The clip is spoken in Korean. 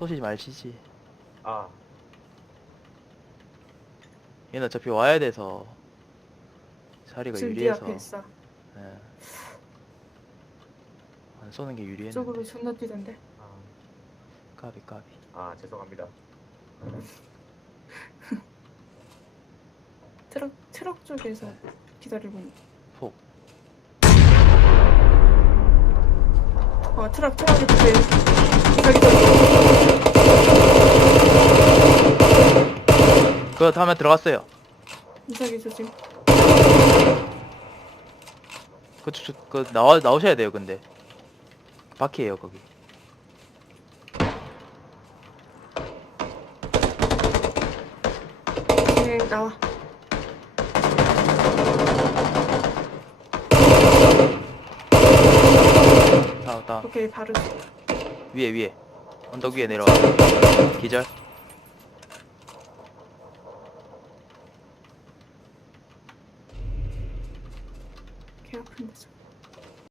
쏘시지 말시지. 아, 얘는 어차피 와야 돼서 자리가 지금 네 유리해서 앞에 있어. 예. 안 쏘는 게 유리했는데 이쪽으로 존나 뛰던데. 아, 까비 까비 아 죄송합니다. 트럭 트럭 쪽에서 기다리고 있는. 폭 어 트럭 트럭이 기다리고 있어. 그거 하면 들어갔어요 이삭이 조심. 그, 저, 저, 그 나와 나오셔야 돼요 근데 바퀴에요 거기 네 나와. 다운 오케이 바로. 위에 위에 언덕 위에 내려와 기절 개 아픈데 좀.